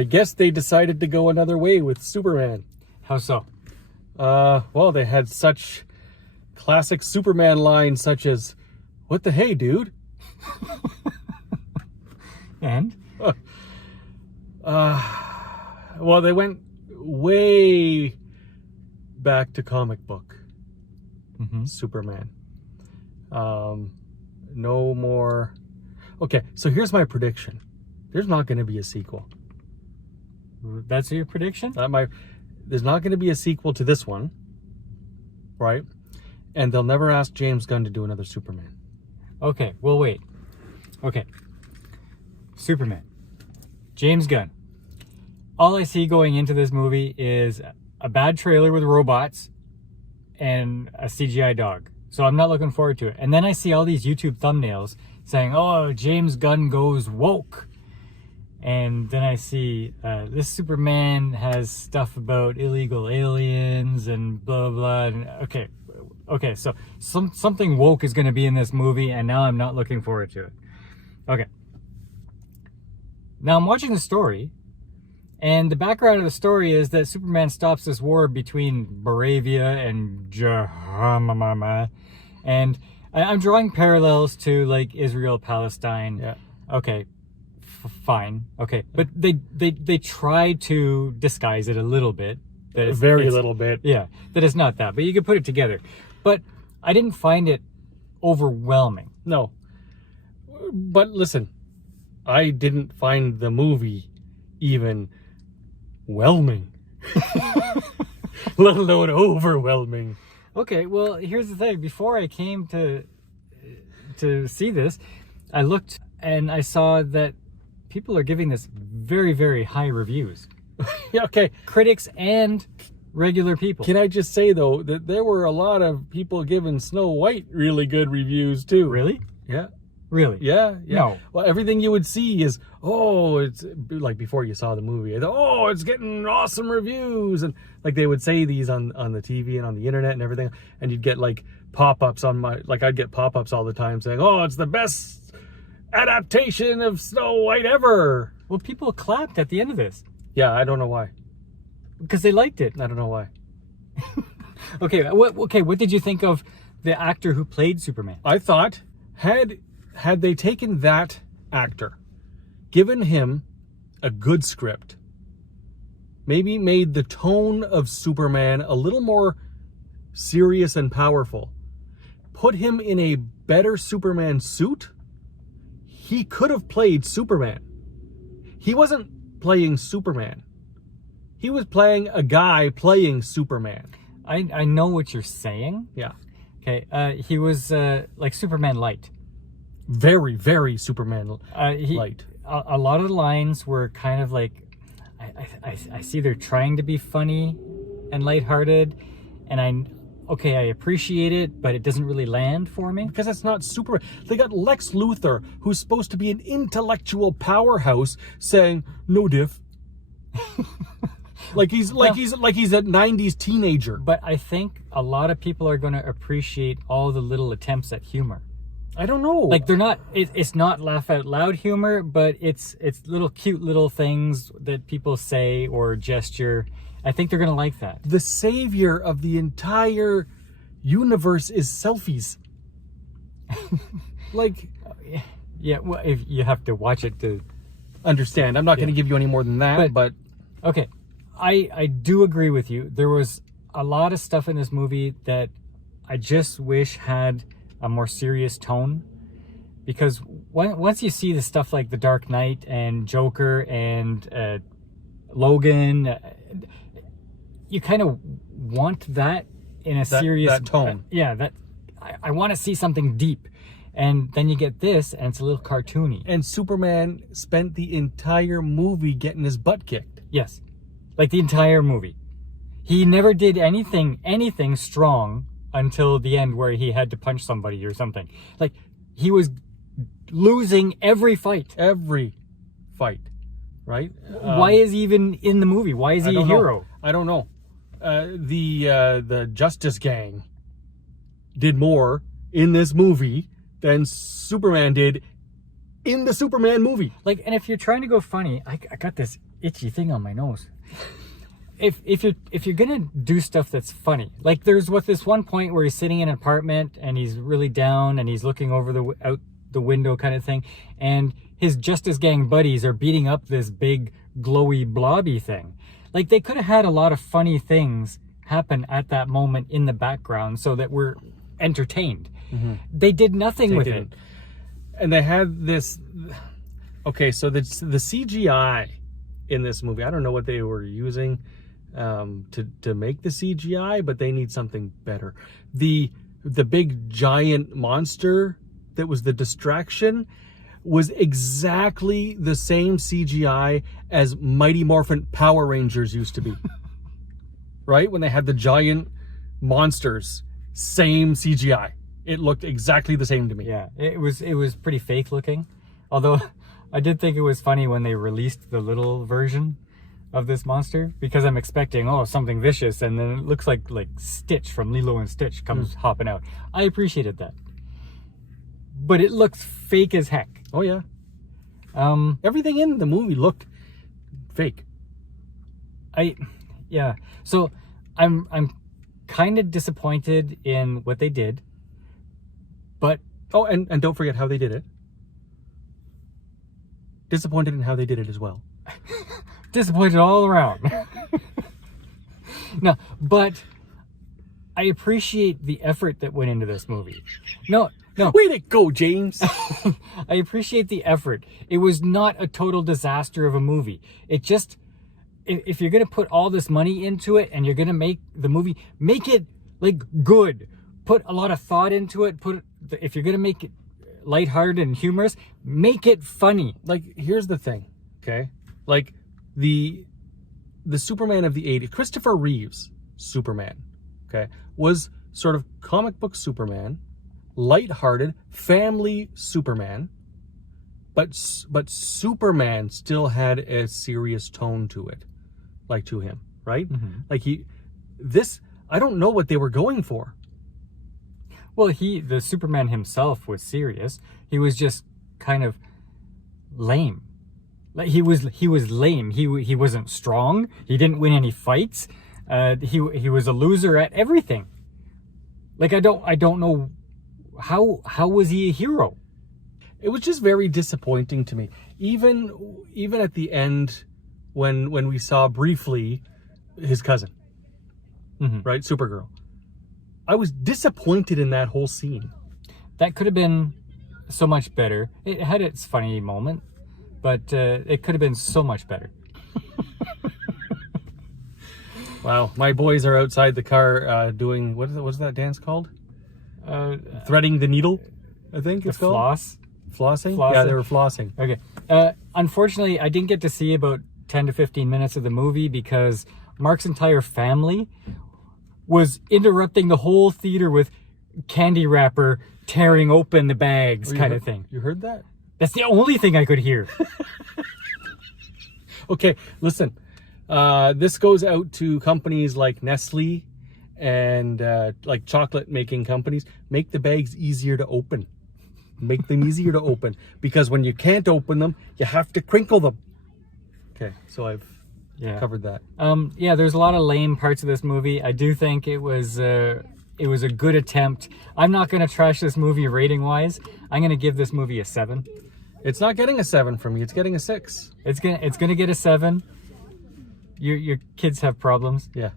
I guess they decided to go another way with Superman. How so? Well, they had such classic Superman lines such as, "What the hey, dude?" And? Well, they went way back to comic book Superman. No more. Okay, so here's my prediction. There's not going to be a sequel. That's your prediction? There's not going to be a sequel to this one, right? And they'll never ask James Gunn to do another Superman. Okay, well, wait. Okay. Superman. James Gunn. All I see going into this movie is a bad trailer with robots and a CGI dog. So I'm not looking forward to it. And then I see all these YouTube thumbnails saying, oh, James Gunn goes woke. And then I see this Superman has stuff about illegal aliens and blah, blah. And okay, so something woke is going to be in this movie, and now I'm not looking forward to it. Okay. Now I'm watching the story, and the background of the story is that Superman stops this war between Baravia and Jahamama, and I'm drawing parallels to like Israel, Palestine. Yeah. Okay, fine. Okay, but they try to disguise it a little bit. That it's little bit. Yeah, that it's not that, but you can put it together. But I didn't find it overwhelming. No. But listen, I didn't find the movie even whelming. Let alone overwhelming. Okay, well, here's the thing. Before I came to see this, I looked and I saw that people are giving this very, very high reviews. Yeah, okay. Critics and regular people. Can I just say, though, that there were a lot of people giving Snow White really good reviews, too. Really? Yeah. Really? Yeah. No. Well, everything you would see is, oh, it's like before you saw the movie. Oh, it's getting awesome reviews. And like they would say these on the TV and on the internet and everything. And you'd get like pop-ups I'd get pop-ups all the time saying, oh, it's the best adaptation of Snow White ever. Well, people clapped at the end of this. Yeah, I don't know why. Because they liked it. I don't know why. Okay, what did you think of the actor who played Superman? I thought, had they taken that actor, given him a good script, maybe made the tone of Superman a little more serious and powerful, put him in a better Superman suit, he could have played Superman. He wasn't playing Superman. He was playing a guy playing Superman. I know what you're saying. Yeah. Okay, he was like Superman light. Very, very Superman light. A lot of the lines were kind of like, I see they're trying to be funny and lighthearted, and I appreciate it, but it doesn't really land for me. Because it's not Superman. They got Lex Luthor, who's supposed to be an intellectual powerhouse, saying, no diff. like he's a 90s teenager. But I think a lot of people are going to appreciate all the little attempts at humor. I don't know. Like they're not. It's not laugh out loud humor, but it's little cute little things that people say or gesture. I think they're gonna like that. The savior of the entire universe is selfies. Like, yeah. Well, if you have to watch it to understand. I'm not going to give you any more than that. But okay, I do agree with you. There was a lot of stuff in this movie that I just wish had a more serious tone, because once you see the stuff like The Dark Knight and Joker and Logan, you kind of want that in a serious that tone. I want to see something deep, and then you get this, and it's a little cartoony. And Superman spent the entire movie getting his butt kicked. Yes, like the entire movie. He never did anything strong until the end where he had to punch somebody or something. Like, he was losing every fight. Every fight, right? Why is he even in the movie? Why is he a hero? I don't know. The Justice Gang did more in this movie than Superman did in the Superman movie. Like, and if you're trying to go funny, I got this itchy thing on my nose. If you're gonna do stuff that's funny, like there's this one point where he's sitting in an apartment and he's really down and he's looking over out the window kind of thing, and his Justice Gang buddies are beating up this big glowy blobby thing. Like, they could have had a lot of funny things happen at that moment in the background so that we're entertained. Mm-hmm. They did nothing with it. And they had this. Okay, so the CGI in this movie, I don't know what they were using to make the CGI, but they need something better. The big giant monster that was the distraction was exactly the same CGI as Mighty Morphin Power Rangers used to be. Right? When they had the giant monsters, same CGI. It looked exactly the same to me. Yeah, it was pretty fake looking. Although I did think it was funny when they released the little version of this monster, because I'm expecting something vicious, and then it looks like Stitch from Lilo and Stitch comes hopping out. I appreciated that. But it looks fake as heck. Oh yeah. Everything in the movie looked fake. So I'm kind of disappointed in what they did. But and don't forget how they did it. Disappointed in how they did it as well. Disappointed all around. No, but I appreciate the effort that went into this movie. No. Way to go, James. I appreciate the effort. It was not a total disaster of a movie. It just, if you're going to put all this money into it and you're going to make the movie, make it good. Put a lot of thought into it. If you're going to make it lighthearted and humorous, make it funny. Here's the thing, okay? The Superman of the 80s, Christopher Reeve's Superman, okay, was sort of comic book Superman, lighthearted, family Superman, but Superman still had a serious tone to it, to him, right? Mm-hmm. I don't know what they were going for. Well, the Superman himself was serious. He was just kind of lame. He was lame. He wasn't strong. He didn't win any fights. He was a loser at everything. I don't know how was he a hero? It was just very disappointing to me. Even at the end, when we saw briefly his cousin, mm-hmm. right, Supergirl, I was disappointed in that whole scene. That could have been so much better. It had its funny moment, but it could have been so much better. Wow, my boys are outside the car doing what's that dance called? Threading the needle, I think it's called. Flossing? Yeah, they were flossing. Okay. Unfortunately, I didn't get to see about 10 to 15 minutes of the movie because Mark's entire family was interrupting the whole theater with candy wrapper tearing open the bags kind of thing. You heard that? That's the only thing I could hear. Okay, listen. This goes out to companies like Nestle and chocolate making companies. Make the bags easier to open. Make them easier to open, because when you can't open them, you have to crinkle them. Okay, so I've covered that. There's a lot of lame parts of this movie. I do think it was a good attempt. I'm not going to trash this movie rating wise. I'm going to give this movie a 7. It's not getting a 7 from me. It's getting a 6. It's gonna get a 7. Your kids have problems. Yeah.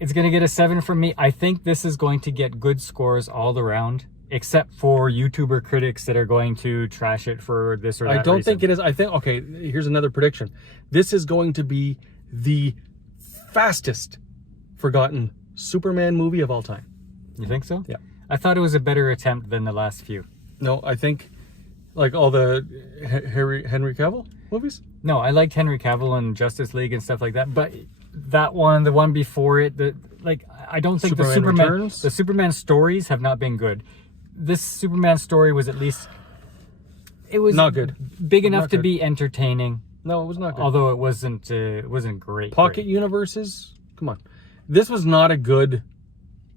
It's gonna get a 7 from me. I think this is going to get good scores all around, except for YouTuber critics that are going to trash it for this or that I don't reason. think it is. I think, okay, here's another prediction. This is going to be the fastest forgotten Superman movie of all time. You think so? Yeah. I thought it was a better attempt than the last few. No, I think all the Henry Cavill movies? No, I liked Henry Cavill and Justice League and stuff like that, but that one, the one before it, I don't think the Superman stories have not been good. This Superman story was at least, it was not good, big enough to be entertaining. No, it was not good. Although it wasn't great. Pocket universes, come on. This was not a good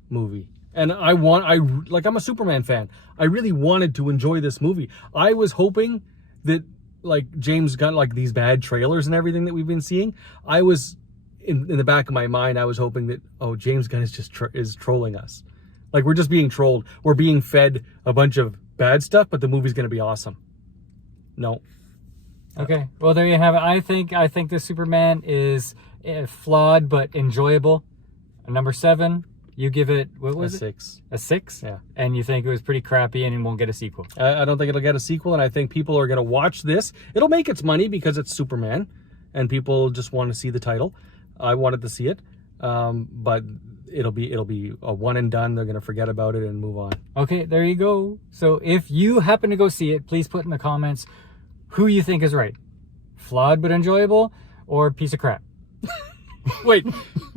movie, and I'm a Superman fan. I really wanted to enjoy this movie. I was hoping that like James Gunn, like these bad trailers and everything that we've been seeing, I was in the back of my mind, I was hoping that, oh, James Gunn is just is trolling us. Like, we're just being trolled. We're being fed a bunch of bad stuff, but the movie's going to be awesome. No. Okay. Well, there you have it. I think the Superman is flawed but enjoyable. Number 7. You give it, what was A it? 6. A 6? Yeah. And you think it was pretty crappy and it won't get a sequel? I don't think it'll get a sequel, and I think people are going to watch this. It'll make its money because it's Superman, and people just want to see the title. I wanted to see it, but it'll be a one and done. They're going to forget about it and move on. Okay, there you go. So if you happen to go see it, please put in the comments who you think is right. Flawed but enjoyable, or piece of crap? Wait,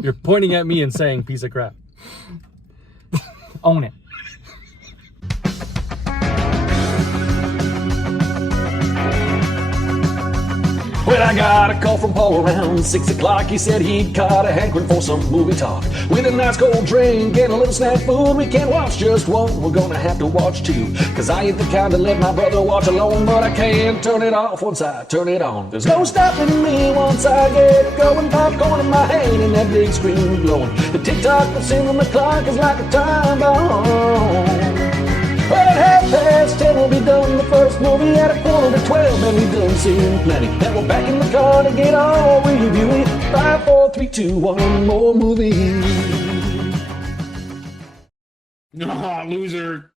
you're pointing at me and saying piece of crap. Own it. When I got a call from Paul around 6 o'clock, he said he'd caught a hankering for some movie talk. With a nice cold drink and a little snack food, we can't watch just one, we're gonna have to watch two. Cause I ain't the kind to let my brother watch alone, but I can't turn it off once I turn it on. There's no stopping me once I get going, popcorn in my hand and that big screen glowing. The tick-tock that's in the clock is like a time bomb. Well, at 10:30 we'll be done the first movie. At 11:45, man, we done seen plenty. And we're back in the car to get our review. 5, 4, 3, 2, 1 more movie. Aw, loser.